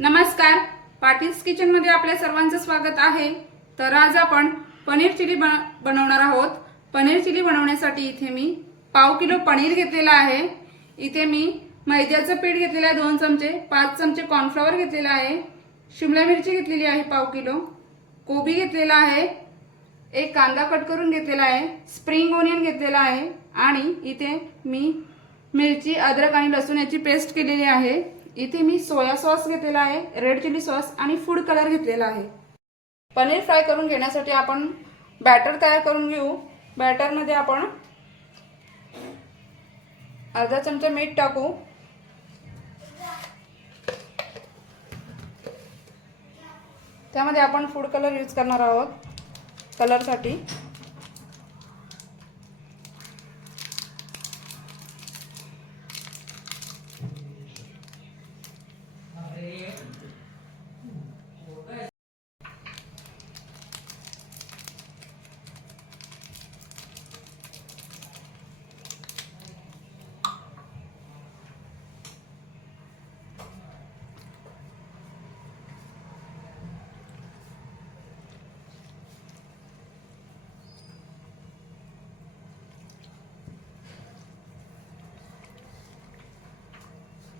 नमस्कार, पाटील्स किचन मध्ये आपल्या सर्वांचं स्वागत आहे। तर आज आपण पनीर चिली बनवणार आहोत। पनीर चिली बनवण्यासाठी इथे मी पाव किलो पनीर घेतलेला आहे। इथे मी मैद्याचं पीठ घेतलेलं आहे 2 चमचे, 5 चमचे कॉर्नफ्लॉवर घेतलेला आहे, शिमला मिरची घेतलेली आहे पाव किलो, कोबी घेतलेला आहे, एक कांदा कट करून घेतलेला आहे, स्प्रिंग ओनियन घेतलेला आहे आणि इथे मी मिरची, अद्रक आणि लसूण याची पेस्ट केलेली आहे। इथे मी सोया सॉस घेतलेला आहे, रेड चिली सॉस आणि फूड कलर घेतलेला आहे। पनीर फ्राय करून घेण्यासाठी आपण बॅटर तयार करून घेऊ। बॅटर मध्ये आपण अर्धा चमचा मीठ टाकू, त्यामध्ये आपण फूड कलर यूज करणार आहोत कलर साठी।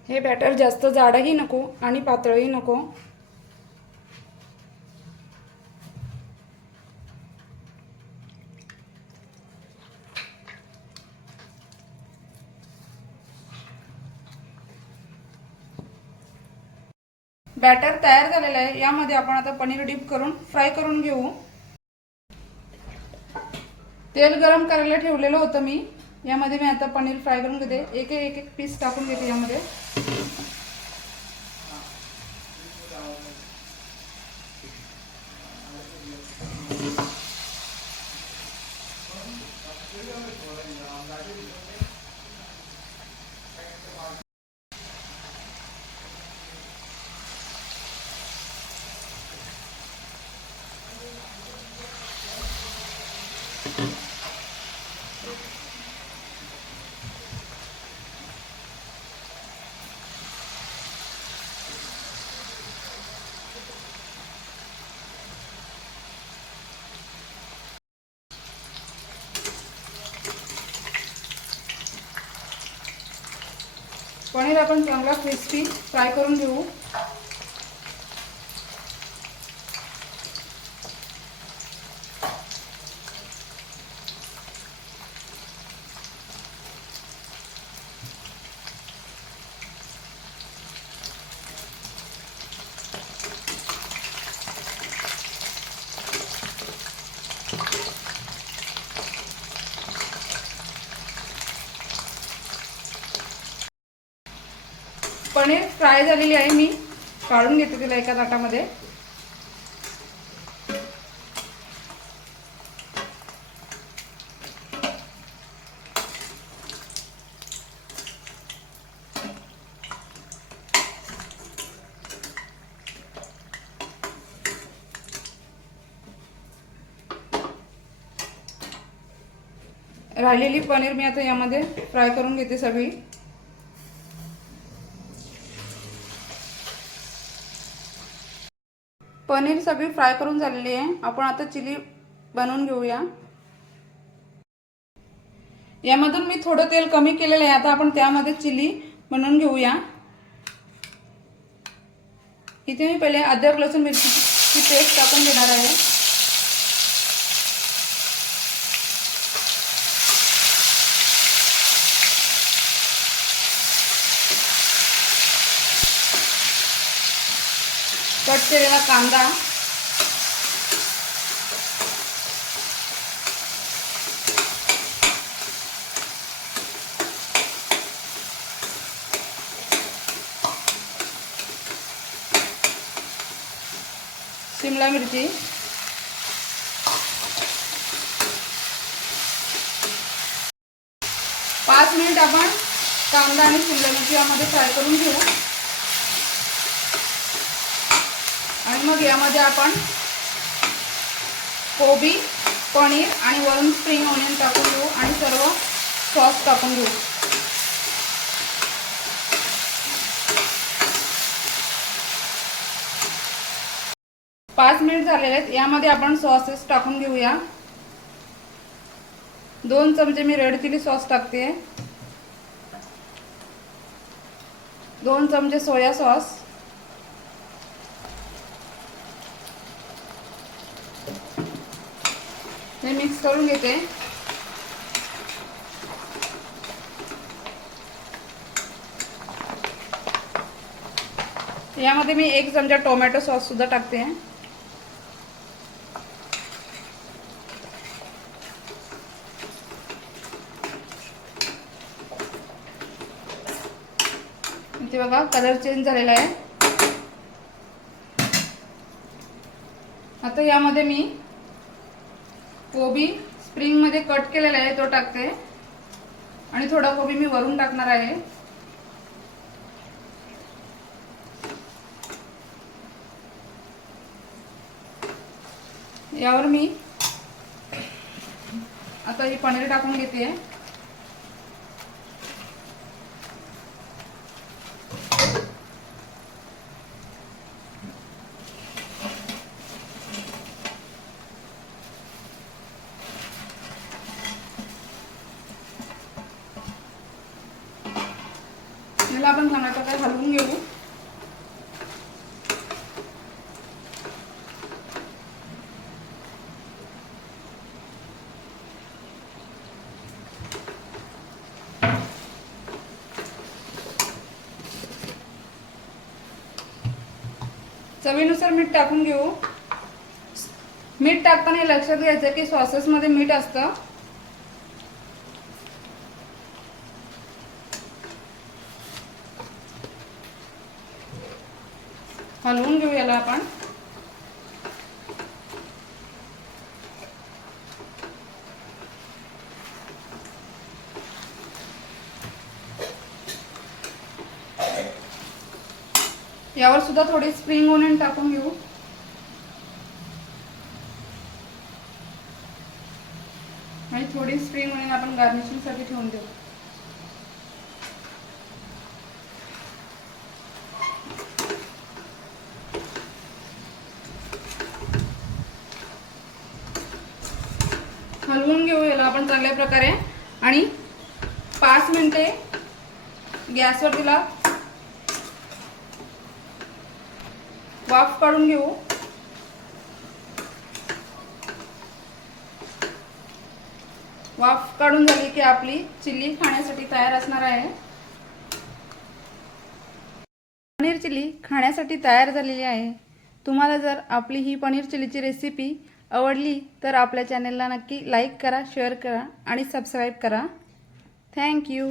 हे बॅटर जास्त जाडही नको आणि पातळही नको। बॅटर तयार झालेला आहे। यामध्ये आपण आता पनीर डिप करून फ्राय करून घेऊ। तेल गरम करायला ठेवलेलं होतं मी, यामध्ये मी आता पनीर फ्राय करून घेते। एक एक पीस टाकून घेते यामध्ये। पनीर आपण चांगला क्रिस्पी फ्राय करून घेऊ। पनीर फ्राय झालेली आहे, मी काढून घेते तिला एका ताटामध्ये। राहिलेली पनीर मी आता यामध्ये फ्राय करून घेते सगळी। पनीर सगळी फ्राय करून झालेली आहे। आपण आता चिली बनवून घेऊया। यामधून मी थोडं तेल कमी केलेलं आहे, आता आपण त्यामध्ये चिली बनवून घेऊया। इथे मी पहिले अद्रक लसूण मिरचीची पेस्ट टाकून घेणार आहे। कट केलेला कांदा, शिमला मिरची, पाच मिनिट आपण कांदा आणि शिमला मिरची यामध्ये फ्राय करून घेऊ आणि मग यामध्ये आपण कोबी, पनीर आणि वरून स्प्रिंग ओनियन टाकून घेऊ आणि सर्व सॉस टाकून घेऊ। 5 मिनिट झालेले आहेत। यामध्ये आपण सॉसेस टाकून घेऊया। 2 चमचे मी रेड चिली सॉस टाकते, 2 चमचे सोया सॉस, हे मिक्स करून घेते। यामध्ये मी 1 चमचा टोमॅटो सॉस सुद्धा टाकते। इथे बघा कलर चेंज झालेला आहे। आता यामध्ये मी कोबी स्प्रिंग मध्ये कट केलेला आहे तो टाकते आणि थोडा कोबी मी वरून टाकणार आहे। यावर मी आता ही पनीर टाकून घेते। याला आपण चांगल्या प्रकारे हलवून घेऊ। चवीनुसार मीठ टाकून घेऊ। मीठ टाकताना हे लक्षात घ्यायचं की सॉसेस मध्ये मीठ असतं। हलवून घेऊ याला आपण। यावर सुद्धा थोडी स्प्रिंग ओनियन टाकून घेऊ आणि थोडी स्प्रिंग ओनियन आपण गार्निशिंग साठी ठेवून देऊ। हलवून घेऊ याला आपण चांगल्या प्रकारे आणि 5 मिनिटे गॅसवर तिला वाफ काढून घेऊ। वाफ काढून झाली की आपली चिल्ली खाण्यासाठी तयार असणार आहे। पनीर चिल्ली खाण्यासाठी तयार झालेली आहे। तुम्हाला जर आपली ही पनीर चिल्लीची रेसिपी आवडली तर आपल्या चॅनलला नक्की लाईक करा, शेअर करा आणि सबस्क्राईब करा। Thank you.